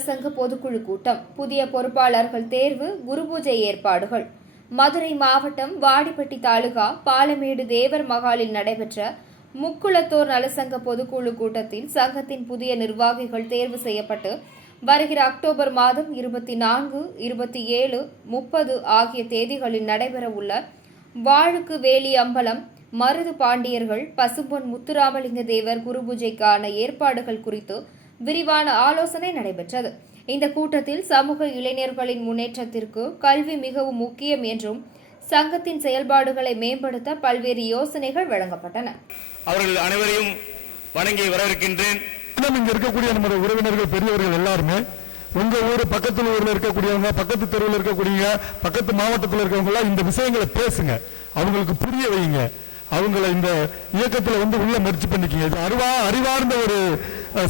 நலசங்க பொதுக்குழு கூட்டம், புதிய பொறுப்பாளர்கள் தேர்வு, குருபூஜை ஏற்பாடுகள். மதுரை மாவட்டம் வாடிப்பட்டி தாலுகா பாலமேடு தேவர் மகாலில் நடைபெற்ற முக்குளத்தோர் நலசங்க பொதுக்குழு கூட்டத்தில் சங்கத்தின் புதிய நிர்வாகிகள் தேர்வு செய்யப்பட்டு வருகிற அக்டோபர் மாதம் 24, 27, 30 ஆகிய தேதிகளில் நடைபெறவுள்ள வாழுக்கு வேலி அம்பலம், மருது பாண்டியர்கள், பசும்பொன் முத்துராமலிங்க தேவர் குருபூஜைக்கான ஏற்பாடுகள் குறித்து விரிவான ஆலோசனை நடைபெற்றது. இந்த கூட்டத்தில் சமூக இளைஞர்களின் முன்னேற்றத்திற்கு கல்வி மிகவும் முக்கியம் என்றும் சங்கத்தின் செயல்பாடுகளை மேம்படுத்த பல்வேறு யோசனைகள் வழங்கப்பட்டன. அவர்கள் அனைவரையும் வணங்கி வரவேற்கின்றேன். இங்க இருக்கக்கூடிய நம்ம உறவினர்கள், பெரியவர்கள் எல்லாருமே உங்க ஊர் பக்கத்து ஊர்ல இருக்கக்கூடியவங்க, பக்கத்து தெருவில் இருக்கக்கூடிய, பக்கத்து மாவட்டத்தில் இருக்கவங்க இந்த விஷயங்களை பேசுங்க, அவங்களுக்கு புரிய வைங்க, அவங்களை இந்த இயக்கத்தில் உள்ள முயற்சி பண்ணிக்கங்க. இது அறிவார்ந்த ஒரு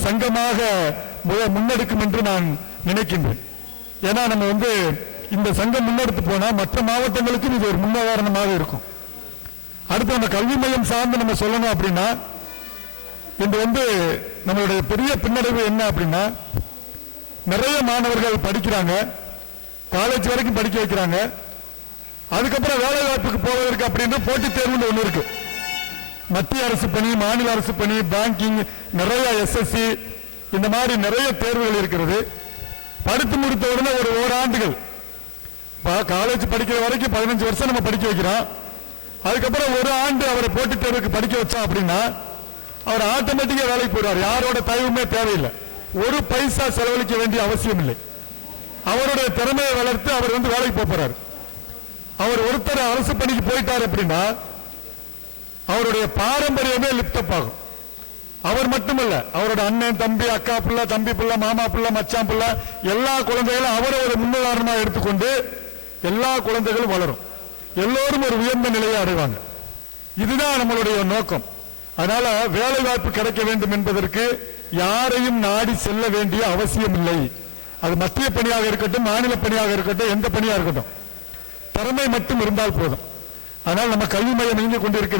சங்கமாக முன்னெடுக்கும் என்று நான் நினைக்கின்றேன். ஏன்னா நம்ம இந்த சங்கம் முன்னெடுத்து போனா மற்ற மாவட்டங்களுக்கும் இது ஒரு முன்னுதாரணமாக இருக்கும். அடுத்து நம்ம கல்வி மையம் சார்ந்து நம்ம சொல்லணும் அப்படின்னா, இந்த நம்மளுடைய பெரிய பின்னடைவு என்ன அப்படின்னா, நிறைய மாணவர்கள் படிக்கிறாங்க, காலேஜ் வரைக்கும் படிக்க வைக்கிறாங்க, அதுக்கப்புறம் வேலை வாய்ப்புக்கு போவதற்கு அப்படின்னு போட்டித் தேர்வுன்னு ஒன்று இருக்கு. மத்திய அரசு பணி, மாநில அரசு பணி, பேங்கிங், நிறைய எஸ்எஸ்சி, இந்த மாதிரி நிறைய தேர்வுகள் இருக்கிறது. படித்து முடித்த உடனே ஒரு ஓராண்டுகள் காலேஜ் படிக்கிற வரைக்கும் 15 வருஷம் நம்ம படிக்க வைக்கிறோம். அதுக்கப்புறம் ஒரு ஆண்டு அவரை போட்டித் தேர்வுக்கு படிக்க வச்சோம் அப்படின்னா அவர் ஆட்டோமேட்டிக்கா வேலைக்கு போயிடுவார். யாரோட தயவுமே தேவையில்லை, ஒரு பைசா செலவழிக்க வேண்டிய அவசியம் இல்லை. அவருடைய திறமையை வளர்த்து அவர் வேலைக்கு போறாரு. அவர் ஒருத்தர் அரசு பணிக்கு போயிட்டார் அப்படின்னா அவருடைய பாரம்பரியமே லிப்டப் ஆகும். அவர் மட்டுமல்ல, அவரோட அண்ணன், தம்பி, அக்கா பிள்ளை, தம்பி பிள்ளை, மாமா பிள்ளை, மச்சான் பிள்ளை, எல்லா குழந்தைகளும் அவரை ஒரு முன்னுதாரணமாக எடுத்துக்கொண்டு எல்லா குழந்தைகளும் வளரும், எல்லோரும் ஒரு உயர்ந்த நிலையை அடைவாங்க. இதுதான் நம்மளுடைய நோக்கம். அதனால வேலை வாய்ப்பு கிடைக்க வேண்டும் என்பதற்கு யாரையும் நாடி செல்ல வேண்டிய அவசியம் இல்லை. அது மத்திய பணியாக இருக்கட்டும், மாநில பணியாக இருக்கட்டும், எந்த பணியாக இருக்கட்டும், திறமை மட்டும் இருந்தால் போதும். அதனால் நம்ம கல்வி மையம் இயங்கிக் கொண்டிருக்கிறது.